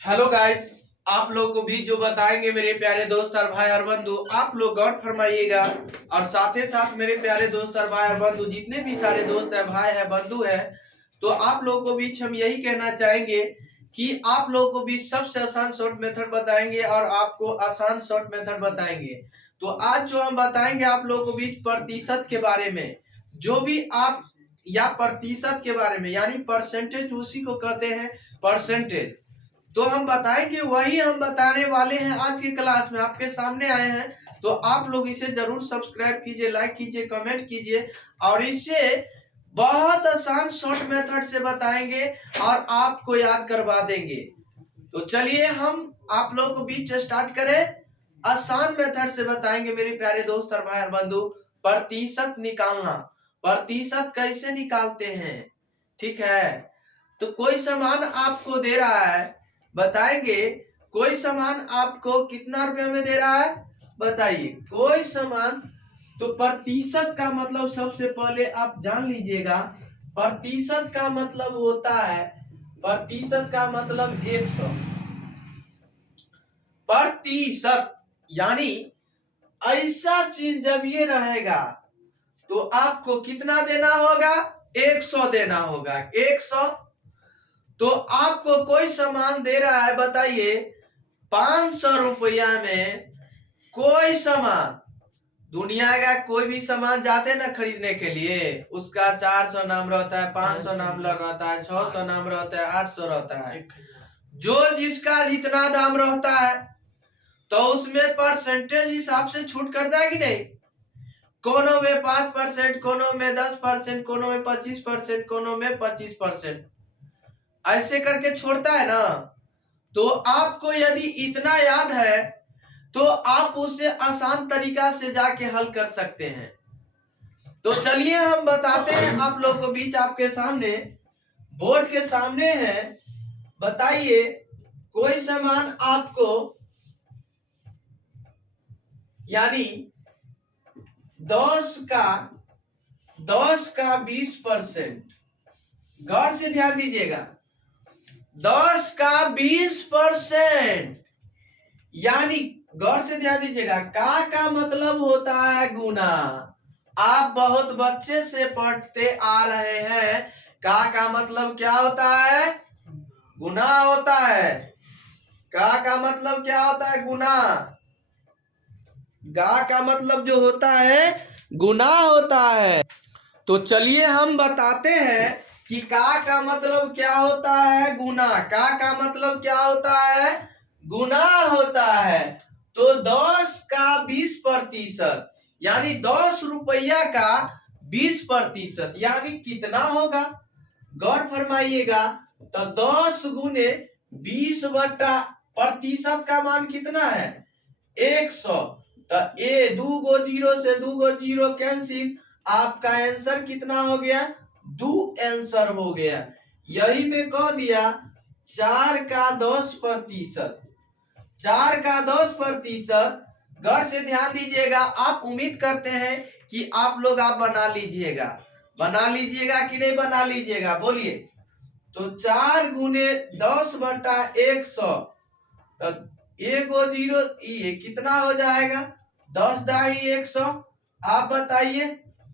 Hello guys, आप लोग को भी जो बताएंगे मेरे प्यारे दोस्त और भाई और बंधु, आप लोग गौर फरमाइएगा। और साथ ही साथ मेरे प्यारे दोस्त और भाई और बंधु, जितने भी सारे दोस्त है, भाई है, बंधु है, तो आप लोगों को बीच हम यही कहना चाहेंगे कि आप लोगों को भी सबसे आसान शॉर्ट मेथड बताएंगे और आपको आसान शॉर्ट मेथड बताएंगे। तो आज जो हम बताएंगे आप लोगों को बीच प्रतिशत के बारे में, जो भी आप या प्रतिशत के बारे में, यानी परसेंटेज, उसी को कहते हैं परसेंटेज। तो हम बताएंगे, वही हम बताने वाले हैं आज की क्लास में, आपके सामने आए हैं। तो आप लोग इसे जरूर सब्सक्राइब कीजिए, लाइक कीजिए, कमेंट कीजिए, और इसे बहुत आसान शॉर्ट मेथड से बताएंगे और आपको याद करवा देंगे। तो चलिए हम आप लोग को बीच स्टार्ट करें। आसान मेथड से बताएंगे मेरे प्यारे दोस्त और भाई और बंधु, प्रतिशत निकालना। प्रतिशत कैसे निकालते हैं, ठीक है। तो कोई सामान आपको दे रहा है, बताएंगे कोई सामान आपको कितना रुपया में दे रहा है, बताइए कोई सामान। तो प्रतिशत का मतलब सबसे पहले आप जान लीजिएगा, प्रतिशत का मतलब होता है, प्रतिशत का मतलब 100 प्रतिशत, यानी ऐसा चीज जब ये रहेगा तो आपको कितना देना होगा, 100 देना होगा, 100। तो आपको कोई सामान दे रहा है, बताइए 500 रुपया में कोई सामान, दुनिया का कोई भी सामान जाते ना खरीदने के लिए, उसका 400 नाम रहता है, 500 नाम रहता है, 600 नाम रहता है, 800 रहता है। जो जिसका जितना दाम रहता है तो उसमें परसेंटेज हिसाब से छूट करता है कि नहीं। कोनों में 5%, कोनों में 10%, कोनों में 25%, कोनों में 25%, ऐसे करके छोड़ता है ना। तो आपको यदि इतना याद है तो आप उसे आसान तरीका से जाके हल कर सकते हैं। तो चलिए हम बताते हैं आप लोगों को बीच, आपके सामने बोर्ड के सामने है। बताइए कोई सामान आपको, यानी 10 का 20%, गौर से ध्यान दीजिएगा, 10 का 20%, यानी गौर से ध्यान दीजिएगा, का मतलब होता है गुना। आप बहुत बच्चे से पढ़ते आ रहे हैं, का मतलब क्या होता है, गुना होता है। का मतलब क्या होता है, गुना। गा का मतलब जो होता है गुना होता है। तो चलिए हम बताते हैं कि का मतलब क्या होता है, गुना। का मतलब क्या होता है, गुना होता है। तो 10 का 20%, यानी 10 रुपया का 20%, यानी कितना होगा, गौर फरमाइएगा। तो 10 गुने 20 बटा प्रतिशत का मान कितना है, 100। तो ए 2 गो जीरो से 2 गो जीरो कैंसिल, आपका आंसर कितना हो गया, 2 आंसर हो गया। यही में कह दिया 4 का 10%, 4 का 10%। गौर से ध्यान दीजिएगा, आप उम्मीद करते हैं कि आप लोग आप बना लीजिएगा, बना लीजिएगा कि नहीं बना लीजिएगा, बोलिए। तो 4 गुने 10 बटा 100, तो एगो जीरो, ये कितना हो जाएगा, 10 दाही 100। आप बताइए,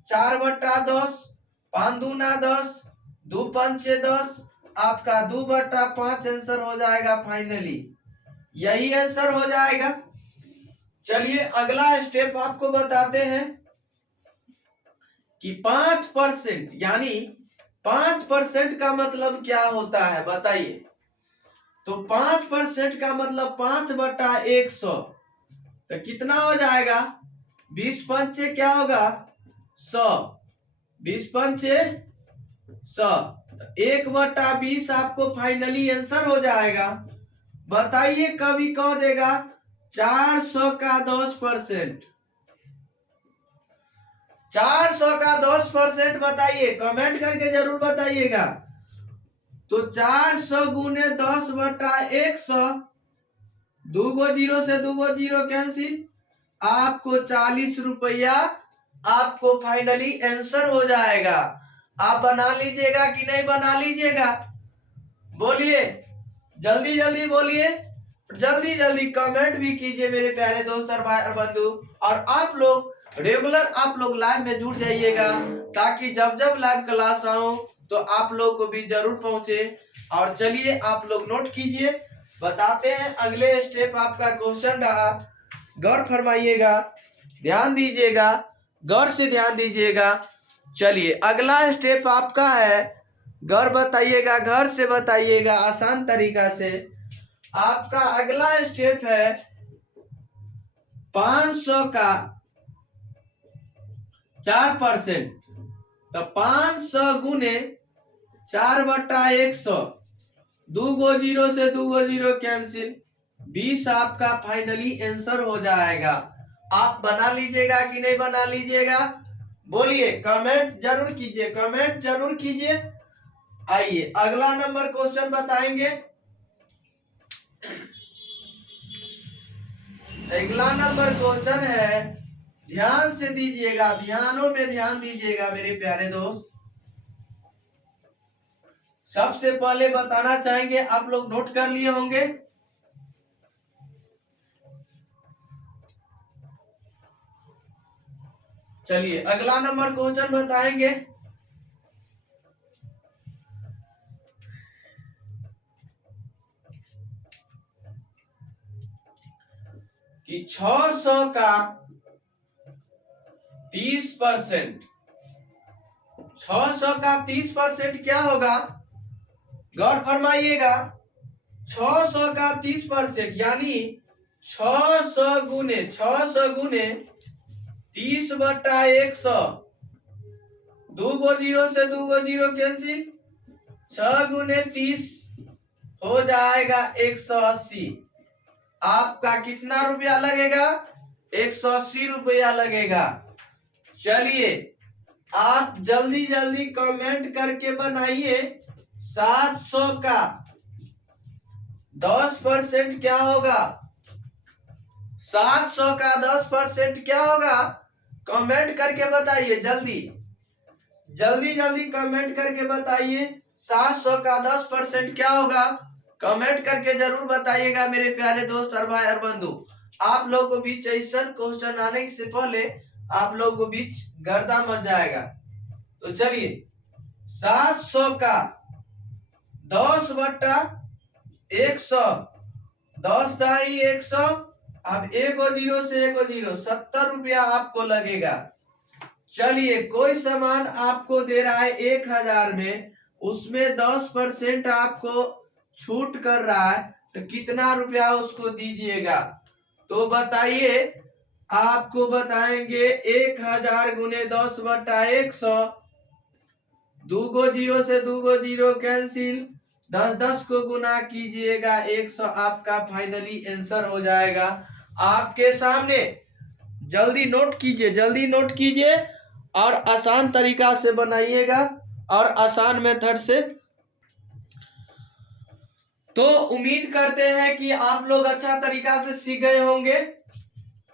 4 बटा 10, 5 दूना 10, 2 पंचे 10, आपका 2 बटा 5 आंसर हो जाएगा। फाइनली यही आंसर हो जाएगा। चलिए अगला स्टेप आपको बताते हैं कि 5%, यानी 5% का मतलब क्या होता है, बताइए। तो 5% का मतलब 5 बटा 100, तो कितना हो जाएगा, 20 पंचे क्या होगा, 100, 20 पंचे 100, 1 बटा 20 आपको फाइनली आंसर हो जाएगा। बताइए कभी कह देगा 400 का 10%, 400 का 10% बताइए, कमेंट करके जरूर बताइएगा। तो 400 गुने 10 बटा 100, 2 गो जीरो से 2 गो जीरो कैंसिल, आपको 40 रुपया आपको फाइनली आंसर हो जाएगा। आप बना लीजिएगा कि नहीं बना लीजिएगा, बोलिए जल्दी जल्दी बोलिए, जल्दी जल्दी कमेंट भी कीजिए मेरे प्यारे दोस्त और भाई और बंधु। और आप लोग रेगुलर आप लोग लाइव में जुड़ जाइएगा, ताकि जब जब लाइव क्लास आऊं तो आप लोग को भी जरूर पहुंचे। और चलिए आप लोग नोट कीजिए, बताते हैं अगले स्टेप आपका क्वेश्चन रहा, गौर फरमाइएगा, ध्यान दीजिएगा, गौर से ध्यान दीजिएगा। चलिए अगला स्टेप आपका है, गौर बताइएगा, घर से बताइएगा आसान तरीका से। आपका अगला स्टेप है 500 का 4%। तो 500 गुने 4/100, 2 गो जीरो से 2 गो जीरो कैंसिल, 20 आपका फाइनली आंसर हो जाएगा। आप बना लीजिएगा कि नहीं बना लीजिएगा, बोलिए, कमेंट जरूर कीजिए, कमेंट जरूर कीजिए। आइए अगला नंबर क्वेश्चन बताएंगे। अगला नंबर क्वेश्चन है, ध्यान से दीजिएगा, ध्यानों में ध्यान दीजिएगा मेरे प्यारे दोस्त। सबसे पहले बताना चाहेंगे, आप लोग नोट कर लिए होंगे, चलिए अगला नंबर क्वेश्चन बताएंगे। कि 600 का 30%, 600 का 30% क्या होगा, गौर फरमाइएगा। 600 का 30% यानी 600 गुने 30/100, 2 गो जीरो से 2 गो जीरो कैंसिल, 6 गुने 30 हो जाएगा 180। आपका कितना रुपया लगेगा, 180 रुपया लगेगा। चलिए आप जल्दी जल्दी कमेंट करके बनाइए, 700 का 10% क्या होगा, 700 का 10% क्या होगा, कमेंट करके बताइए, जल्दी जल्दी जल्दी कमेंट करके बताइए, 700 का 10% क्या होगा, कमेंट करके जरूर बताइएगा मेरे प्यारे दोस्त और भाई और बंधु। आप लोगों को बीच ऐसा क्वेश्चन आने से पहले आप लोगों को बीच गर्दा मच जाएगा। तो चलिए 700 का 10/100, 10 दाई 100, अब 1 जीरो से 1 जीरो, 70 रुपया आपको लगेगा। चलिए कोई सामान आपको दे रहा है 1000 में, उसमें 10% आपको छूट कर रहा है, तो कितना रुपया उसको दीजिएगा। तो बताइए, आपको बताएंगे 1000 गुने 10/100, 2 गो जीरो से 2 गो जीरो कैंसिल, 10 को गुना कीजिएगा 100, आपका फाइनली आंसर हो जाएगा आपके सामने। जल्दी नोट कीजिए, जल्दी नोट कीजिए और आसान तरीका से बनाइएगा और आसान मेथड से। तो उम्मीद करते हैं कि आप लोग अच्छा तरीका से सीख गए होंगे।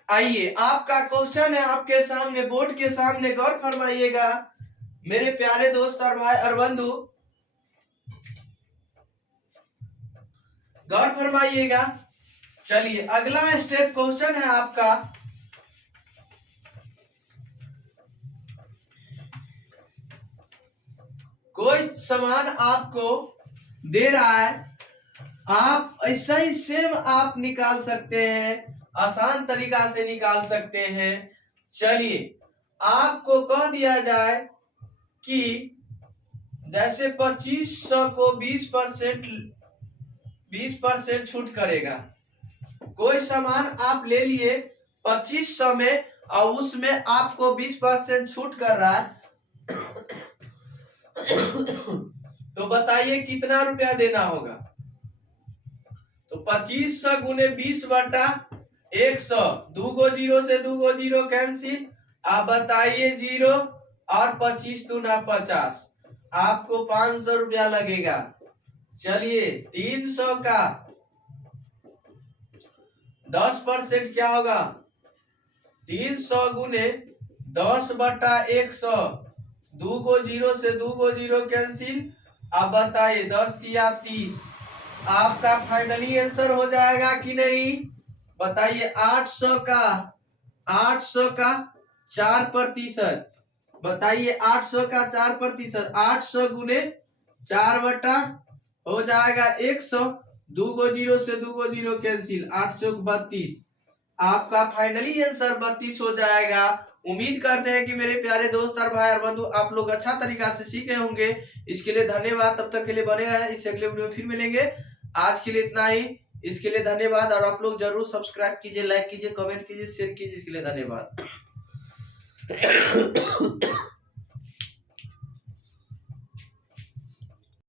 आइए आपका क्वेश्चन है आपके सामने, बोर्ड के सामने, गौर फरमाइएगा मेरे प्यारे दोस्त और भाई और बंधु, गौर फरमाइएगा। चलिए अगला स्टेप क्वेश्चन है आपका, कोई सामान आपको दे रहा है, आप ऐसा ही सेम आप निकाल सकते हैं, आसान तरीका से निकाल सकते हैं। चलिए आपको कह दिया जाए कि जैसे 2500 को 20% छूट करेगा। कोई सामान आप ले लिए 2500 में और उसमें आपको 20% छूट कर रहा है, तो बताइए कितना रुपया देना होगा। तो 2500 गुने 20/100, 2 गो जीरो से 2 गो जीरो कैंसिल, आप बताइए 0 और 25 दूना 50, आपको 500 रुपया लगेगा। चलिए 300 का 10% क्या होगा, 300 गुने 10/100, 2 गो जीरो से 2 गो जीरो कैंसिल, आप बताइए 10 या 30, आपका फाइनली आंसर हो जाएगा कि नहीं बताइए। 800 का 4%। बताइए 800 का 4%, 800 गुने 4 हो जाएगा 100। 2 से 2 कैंसिल, 832। आपका फाइनली आंसर 32 हो जाएगा। उम्मीद करते हैं कि मेरे प्यारे दोस्त और भाई और बंधु आप लोग अच्छा तरीका से सीखे होंगे। इसके लिए धन्यवाद। तब तक के लिए बने रहें, इससे अगले वीडियो में फिर मिलेंगे। आज के लिए इतना ही। इसके लिए धन्यवाद और आप लोग जरूर सब्सक्राइब कीजिए, लाइक कीजिए, कमेंट कीजिए, शेयर कीजिए। इसके लिए धन्यवाद।